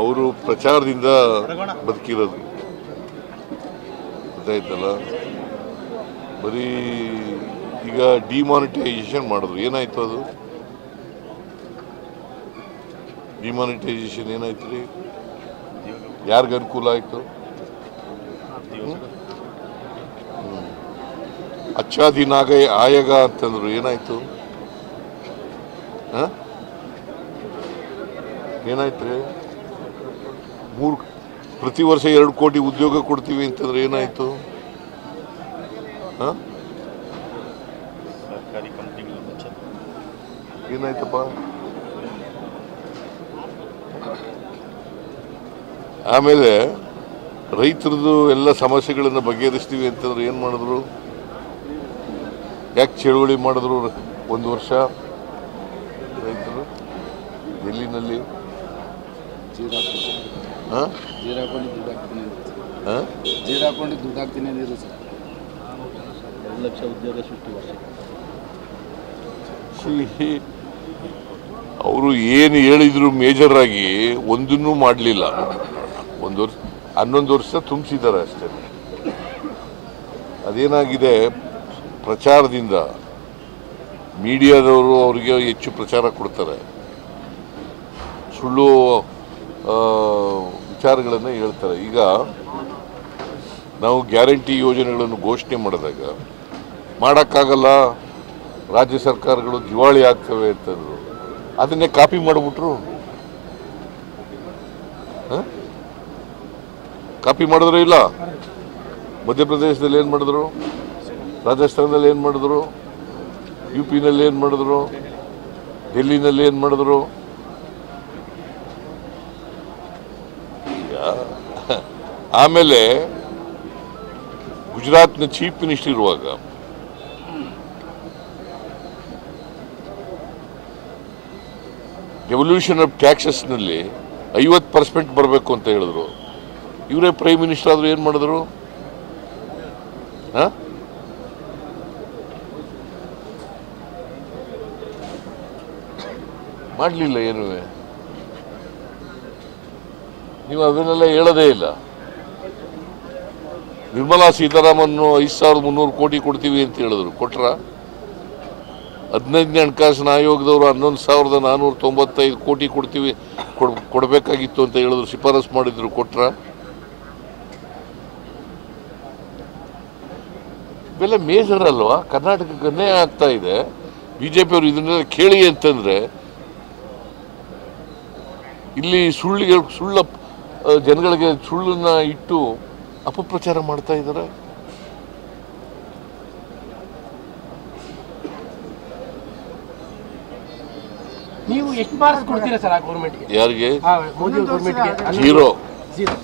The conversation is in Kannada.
ಅವರು ಪ್ರಚಾರದಿಂದ ಬದುಕಿರೋದು ಗೊತ್ತಾಯ್ತಲ್ಲ ಬರೀ ಈಗ ಡಿಮಾನಿಟೈಸೇಷನ್ ಮಾಡಿದ್ರು ಏನಾಯ್ತು ಅದು ಡಿಮಾನಿಟೈಸೇಷನ್ ಏನಾಯ್ತು ರೀ ಯಾರಿಗೆ ಅನುಕೂಲ ಆಯಿತು ಅಚ್ಚಾದಿನಾಗ ಆಯಗ ಅಂತಂದ್ರು ಏನಾಯ್ತು ಹಾಂ ಏನಾಯ್ತು ಮೂರು ಪ್ರತಿ ವರ್ಷ ಎರಡು ಕೋಟಿ ಉದ್ಯೋಗ ಕೊಡ್ತೀವಿ ಅಂತಂದ್ರೆ ಏನಾಯ್ತು ಏನಾಯ್ತಪ್ಪ ಆಮೇಲೆ ರೈತರದ್ದು ಎಲ್ಲ ಸಮಸ್ಯೆಗಳನ್ನು ಬಗೆಹರಿಸ್ತೀವಿ ಅಂತಂದ್ರೆ ಏನು ಮಾಡಿದ್ರು ಯಾಕೆ ಚಳುವಳಿ ಮಾಡಿದ್ರು ಒಂದು ವರ್ಷ ರೈತರು ಎಲ್ಲಿನಲ್ಲಿ ಅವರು ಏನು ಹೇಳಿದ್ರು ಮೇಜರ್ ಆಗಿ ಒಂದನ್ನೂ ಮಾಡಲಿಲ್ಲ ಒಂದು ವರ್ಷ ಹನ್ನೊಂದು ವರ್ಷ ತುಂಬಿಸಿದ್ದಾರೆ ಅಷ್ಟೇ ಅದೇನಾಗಿದೆ ಪ್ರಚಾರದಿಂದ ಮೀಡಿಯಾದವರು ಅವರಿಗೆ ಹೆಚ್ಚು ಪ್ರಚಾರ ಕೊಡ್ತಾರೆ ಸುಳ್ಳು ವಿಚಾರಗಳನ್ನು ಹೇಳ್ತಾರೆ ಈಗ ನಾವು ಗ್ಯಾರಂಟಿ ಯೋಜನೆಗಳನ್ನು ಘೋಷಣೆ ಮಾಡಿದಾಗ ಮಾಡೋಕ್ಕಾಗಲ್ಲ ರಾಜ್ಯ ಸರ್ಕಾರಗಳು ದಿವಾಳಿ ಆಗ್ತವೆ ಅಂತಂದರು ಅದನ್ನೇ ಕಾಪಿ ಮಾಡಿಬಿಟ್ರು ಕಾಪಿ ಮಾಡಿದ್ರು ಇಲ್ಲ ಮಧ್ಯಪ್ರದೇಶದಲ್ಲಿ ಏನು ಮಾಡಿದ್ರು ರಾಜಸ್ಥಾನದಲ್ಲಿ ಏನು ಮಾಡಿದ್ರು ಯು ಪಿನಲ್ಲಿ ಏನು ಮಾಡಿದ್ರು ಡೆಲ್ಲಿನಲ್ಲಿ ಏನು ಮಾಡಿದ್ರು ಆಮೇಲೆ ಗುಜರಾತ್ನ ಚೀಫ್ ಮಿನಿಸ್ಟರ್ ಇರುವಾಗ ರೆವಲ್ಯೂಷನ್ ಆಫ್ ಟ್ಯಾಕ್ಸಸ್ನಲ್ಲಿ ಐವತ್ತು ಪರ್ಸೆಂಟ್ ಬರಬೇಕು ಅಂತ ಹೇಳಿದ್ರು ಇವರೇ ಪ್ರೈಮ್ ಮಿನಿಸ್ಟರ್ ಆದರೂ ಏನು ಮಾಡಿದ್ರು ಮಾಡಲಿಲ್ಲ ಏನೂ ನೀವು ಅದನ್ನೆಲ್ಲ ಹೇಳೋದೇ ಇಲ್ಲ ನಿರ್ಮಲಾ ಸೀತಾರಾಮನ್ ಐದು ಸಾವಿರದ ಮುನ್ನೂರು ಕೋಟಿ ಕೊಡ್ತೀವಿ ಅಂತ ಹೇಳಿದ್ರು ಕೊಟ್ರ ಹದಿನೈದನೇ ಹಣಕಾಸಿನ ಆಯೋಗದವರು ಹನ್ನೊಂದು ಸಾವಿರದ ನಾನೂರ ತೊಂಬತ್ತೈದು ಕೋಟಿ ಕೊಡ್ತೀವಿ ಕೊಡಬೇಕಾಗಿತ್ತು ಅಂತ ಹೇಳಿದ್ರು ಶಿಫಾರಸು ಮಾಡಿದ್ರು ಕೊಟ್ರ ಇವೆಲ್ಲ ಮೇಜರ್ ಅಲ್ವಾ ಕರ್ನಾಟಕಕ್ಕೆ ಆಗ್ತಾ ಇದೆ ಬಿ ಜೆ ಪಿಯವರು ಇದನ್ನೆಲ್ಲ ಕೇಳಿ ಅಂತಂದ್ರೆ ಇಲ್ಲಿ ಸುಳ್ಳಿಗೆ ಸುಳ್ಳು ಜನಗಳಿಗೆ ಸುಳ್ಳನ್ನು ಇಟ್ಟು ಅಪಪ್ರಚಾರ ಮಾಡ್ತಾ ಇದ್ದಾರೆ ನೀವು ಎಷ್ಟು ಮಾರ್ಕ್ಸ್ ಕೊಡ್ತೀರಾ ಸರ್ ಆ ಗೌರ್ಮೆಂಟ್ಗೆ ಯಾರಿಗೆ ಜೀರೋ ಜೀರೋ